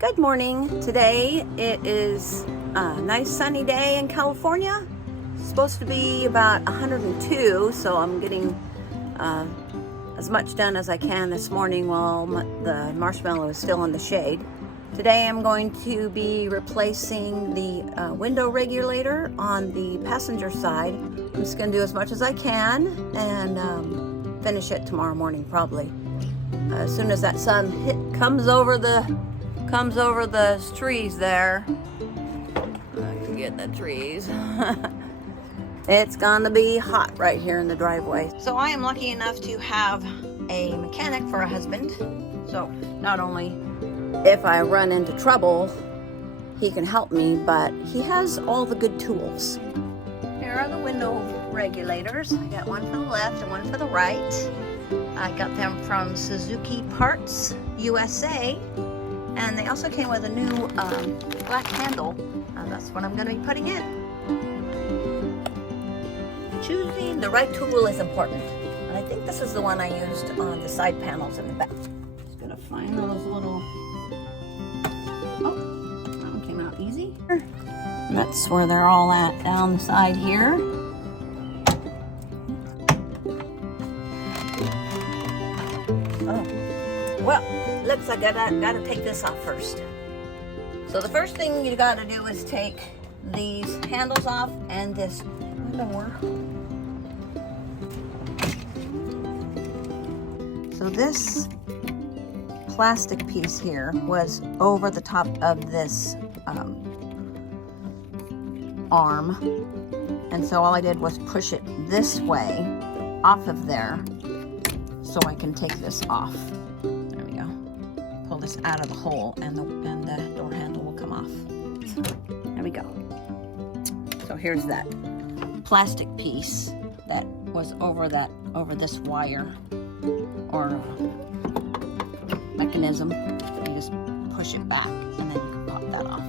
Good morning. Today it is a nice sunny day in California. It's supposed to be about 102, so I'm getting as much done as I can this morning while the marshmallow is still in the shade. Today I'm going to be replacing the window regulator on the passenger side. I'm just going to do as much as I can and finish it tomorrow morning probably. As soon as that sun comes over the trees there. I forget the trees. It's gonna be hot right here in the driveway. So I am lucky enough to have a mechanic for a husband. So not only if I run into trouble, he can help me, but he has all the good tools. Here are the window regulators. I got one for the left and one for the right. I got them from Suzuki Parts USA. And they also came with a new black handle. That's what I'm going to be putting in. Choosing the right tool is important. And I think this is the one I used on the side panels in the back. Just going to find those little... Oh, that one came out easy. And that's where they're all at, down the side here. Oh, well. Looks like I gotta take this off first. So the first thing you gotta do is take these handles off and this door. So this plastic piece here was over the top of this arm. And so all I did was push it this way off of there so I can take this off. Pull this out of the hole and the door handle will come off. So, there we go. So here's that plastic piece that was over this wire or mechanism. You just push it back and then you can pop that off.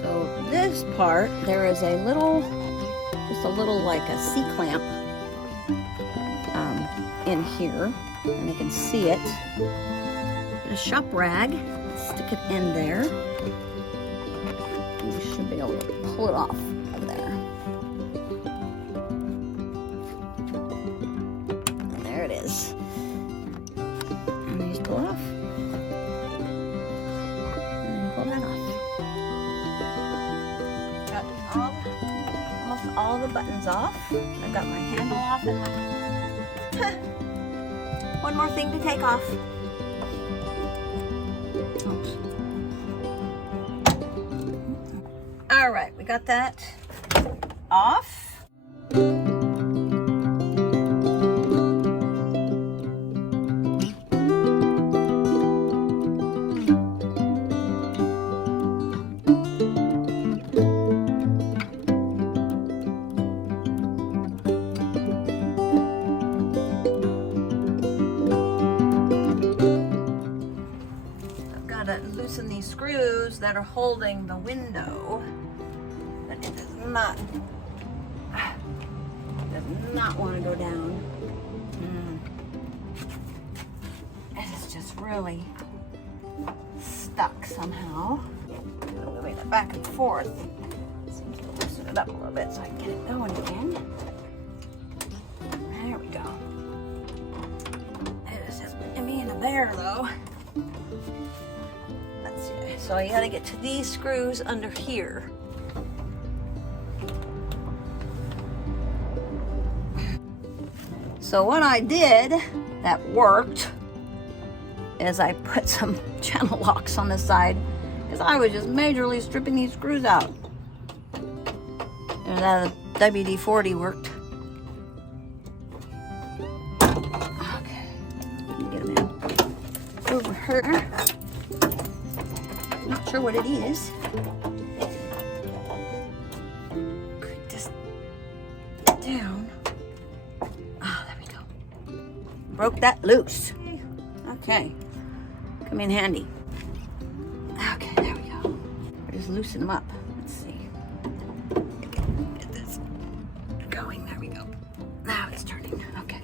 So this part, there is just a little like a C-clamp in here, and you can see it. A shop rag, stick it in there. You should be able to pull it off of there. And there it is. And you just pull it off. And you pull that off. Got almost all the buttons off. I've got my handle off and one more thing to take off. All right, we got that off. I've got to loosen these screws that are holding the window. But it does not want to go down. It is just really stuck somehow. I'm moving it back and forth. Seems to loosen it up a little bit so I can get it going again. There we go. It is just me and a bear though. Let's see. So you gotta get to these screws under here. So what I did that worked is I put some channel locks on the side because I was just majorly stripping these screws out. And that WD-40 worked. Okay, get them in. Over here. Not sure what it is. Just down. Broke that loose. Okay, come in handy. Okay, there we go. Just loosen them up. Let's see. Get this going. There we go. Now it's turning. Okay.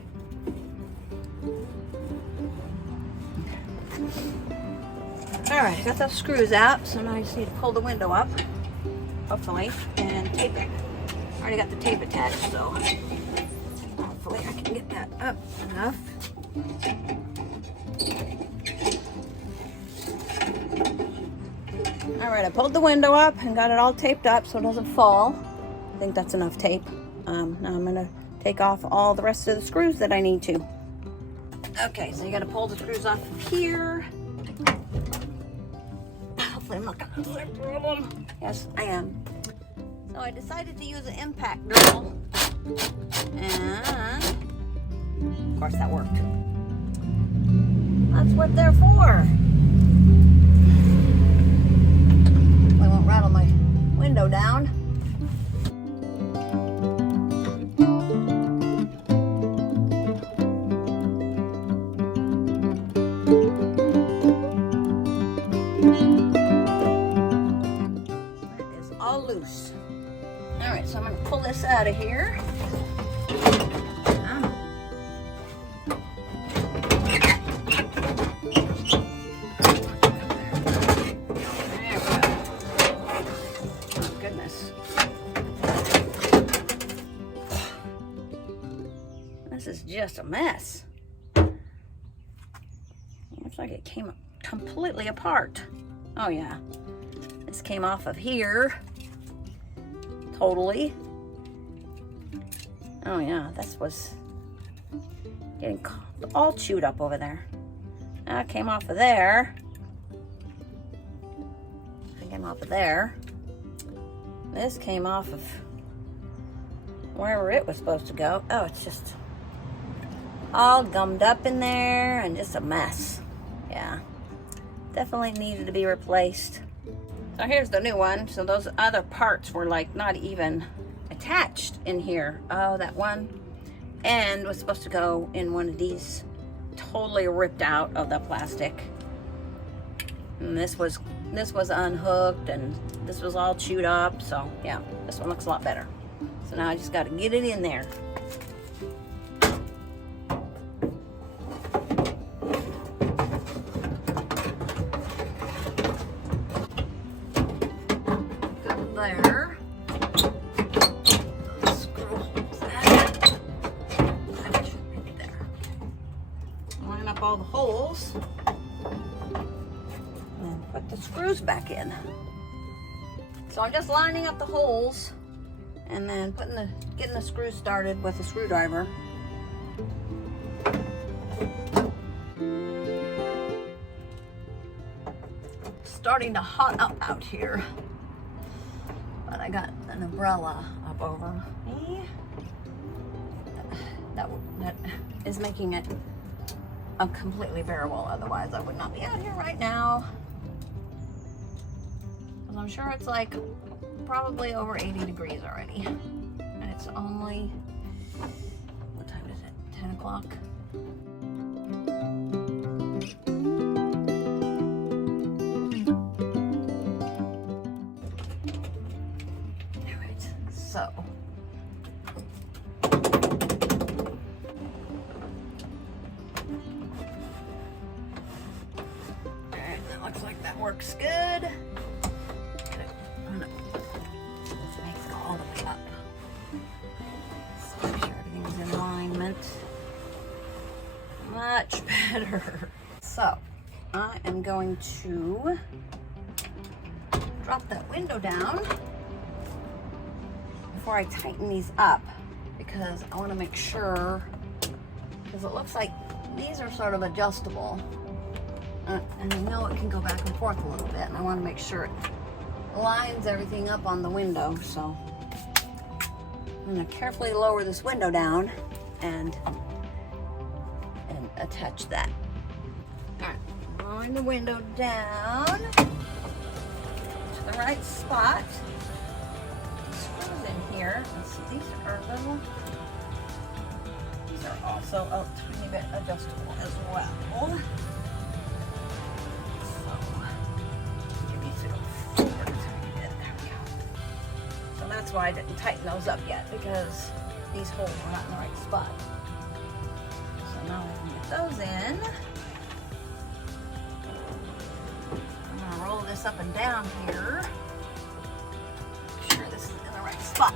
All right. right, I got those screws out, so now I just need to pull the window up, hopefully, and tape it. I already got the tape attached, so hopefully I can get that up enough. All right, I pulled the window up and got it all taped up so it doesn't fall. I think that's enough tape. Now I'm gonna take off all the rest of the screws that I need to. Okay, so you gotta pull the screws off of here. Hopefully I'm not gonna have a problem. Yes, I am. So I decided to use an impact drill. And of course that worked. That's what they're for. I won't rattle my window down. It is all loose. All right, so I'm going to pull this out of here. This is just a mess. Looks like it came completely apart. Oh yeah, this came off of here. Totally. Oh yeah, this was getting all chewed up over there. That came off of there. That came off of there. This came off of wherever it was supposed to go. Oh, it's just all gummed up in there and just a mess. Yeah, definitely needed to be replaced. So here's the new one. So those other parts were like not even attached in here. Oh, that one end was supposed to go in one of these, totally ripped out of the plastic. And this was unhooked and this was all chewed up. So yeah, this one looks a lot better. So now I just got to get it in there. There. Screw holes that. Right there. Line up all the holes and put the screws back in. So I'm just lining up the holes and then getting the screws started with a screwdriver. Starting to hot up out here. But I got an umbrella up over me. That is making it completely bearable. Otherwise, I would not be out here right now. Because I'm sure it's like probably over 80 degrees already. And it's only, what time is it? 10 o'clock? So, alright, that looks like that works good. I'm gonna make it all the way up. So make sure everything's in alignment. Much better. So, I am going to drop that window down before I tighten these up, because I want to make sure, because it looks like these are sort of adjustable, and I know it can go back and forth a little bit, and I want to make sure it lines everything up on the window. So I'm going to carefully lower this window down and attach that. All right, lowering the window down to the right spot. In here, let's see, these are also a tiny bit adjustable as well. So give me a tiny bit. There we go. So that's why I didn't tighten those up yet, because these holes were not in the right spot. So now I can get those in. this up and down here. Make sure this is in the right spot.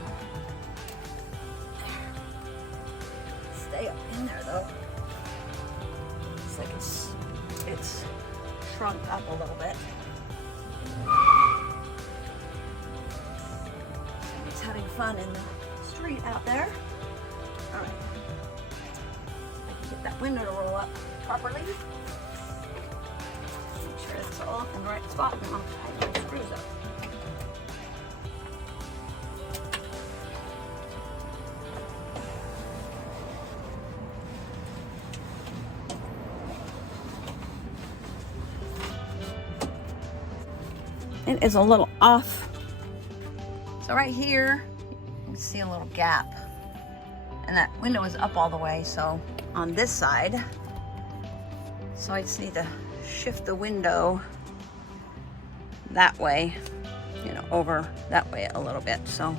Stay up in there though. It's like it's shrunk up a little bit. Somebody's having fun in the street out there. All right. I can get that window to roll up properly. Make sure it's all up in the right spot, and I'll tighten the screws up. It is a little off. So right here, you can see a little gap. And that window is up all the way, so on this side. So I just need to shift the window that way, you know, over that way a little bit. So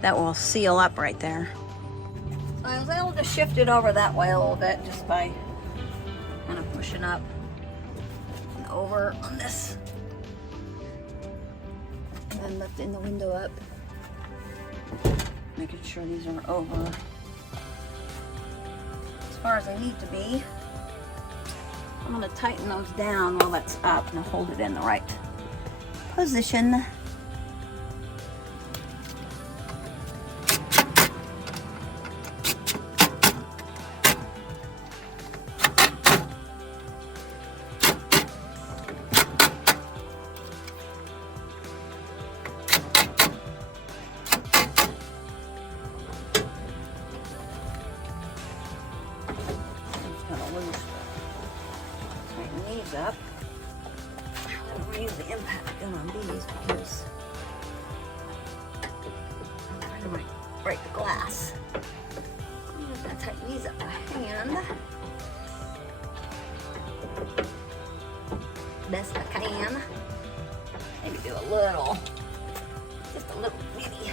that will seal up right there. So I was able to shift it over that way a little bit just by kind of pushing up and over on this. And then lifting the window up. Making sure these are over as far as I need to be. I'm going to tighten those down while that's up and hold it in the right position. Up. I'm going to use the impact gun on these because I might break the glass. I'm just going to tighten these up by hand. Best I can. Maybe do a little, just a little bitty.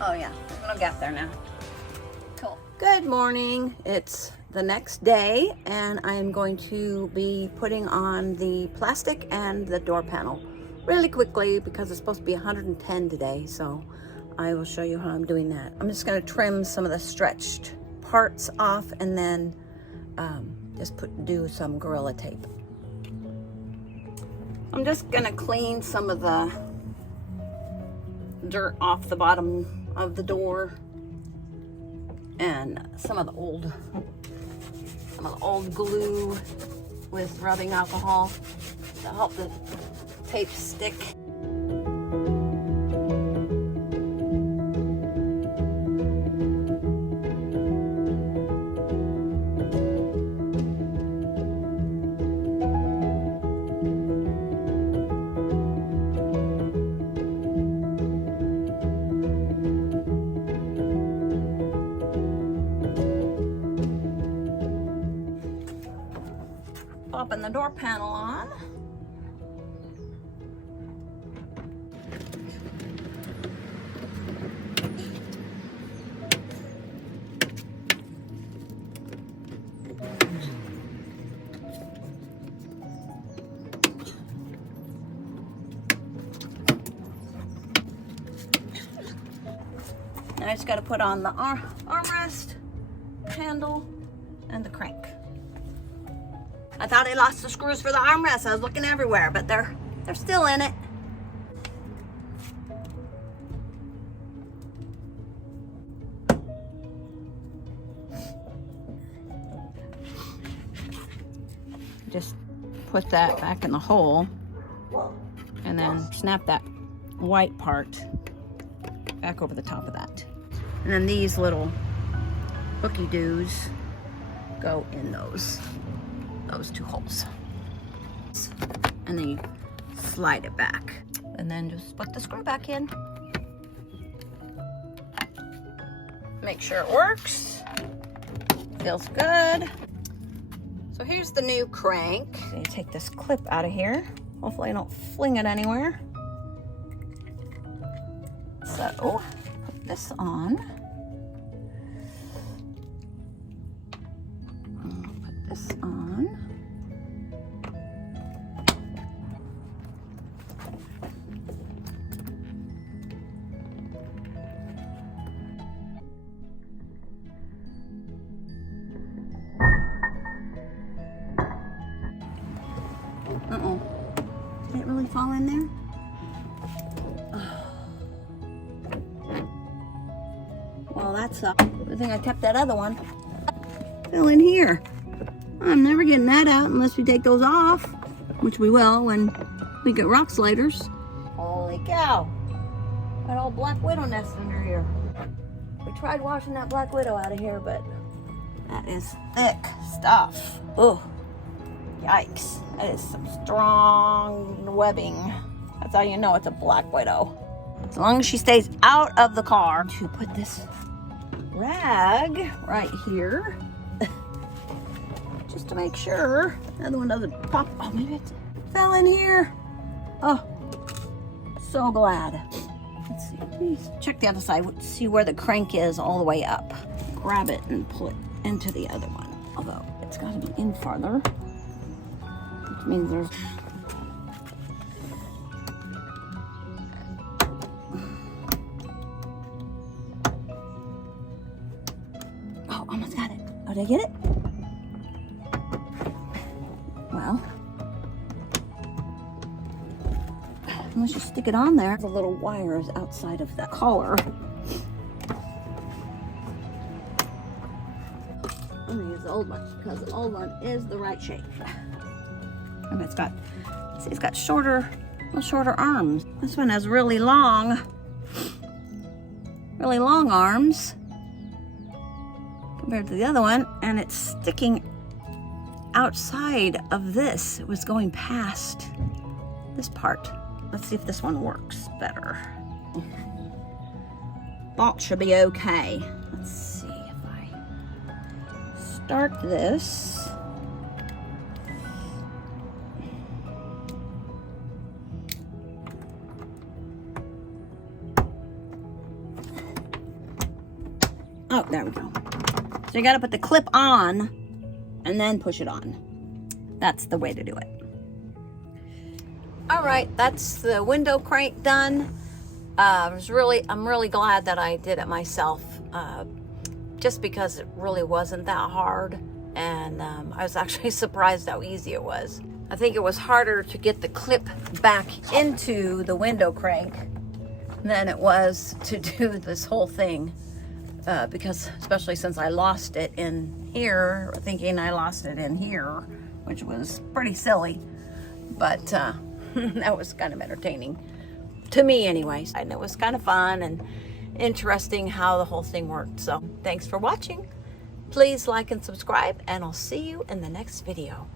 Oh yeah, there's no gap there now. Cool. Good morning. It's the next day and I'm going to be putting on the plastic and the door panel really quickly because it's supposed to be 110 today. So I will show you how I'm doing that. I'm just going to trim some of the stretched parts off and then just do some Gorilla Tape. I'm just going to clean some of the dirt off the bottom of the door and some of the old glue with rubbing alcohol to help the tape stick. Popping the door panel on. Now I just got to put on the armrest, handle, and the crank. I thought I lost the screws for the armrest. I was looking everywhere, but they're still in it. Just put that back in the hole and then snap that white part back over the top of that. And then these little hooky-doos go in those two holes. And then you slide it back. And then just put the screw back in. Make sure it works. Feels good. So here's the new crank. So you take this clip out of here. Hopefully I don't fling it anywhere. So put this on. Put this on. Uh-oh. Did it really fall in there? Well, that's a good thing I kept that other one. Fell in here. I'm never getting that out unless we take those off, which we will when we get rock sliders. Holy cow. That old black widow nest under here. We tried washing that black widow out of here, but that is thick stuff. Ugh. Yikes. That is some strong webbing. That's how you know it's a black widow. As long as she stays out of the car. To put this rag right here. Just to make sure the other one doesn't pop. Oh, maybe it fell in here. Oh, so glad. Let's see. Please check the other side. See where the crank is all the way up. Grab it and pull it into the other one. Although it's got to be in farther. Which means there's... Oh, almost got it. Oh, did I get it? Well, unless you stick it on there, the little wire is outside of the collar. I'm gonna use the old one because the old one is the right shape. And it's got, see, it's got shorter arms. This one has really long arms compared to the other one, and it's sticking outside of this. It was going past this part. Let's see if this one works better. Bolt should be okay. Let's see if I start this. Oh, there we go. So you gotta put the clip on and then push it on. That's the way to do it. All right, that's the window crank done. I'm really glad that I did it myself, just because it really wasn't that hard, and I was actually surprised how easy it was. I think it was harder to get the clip back into the window crank than it was to do this whole thing. Because especially since I lost it in here, thinking I lost it in here, which was pretty silly, but that was kind of entertaining to me anyways. And it was kind of fun and interesting how the whole thing worked. So thanks for watching. Please like and subscribe, and I'll see you in the next video.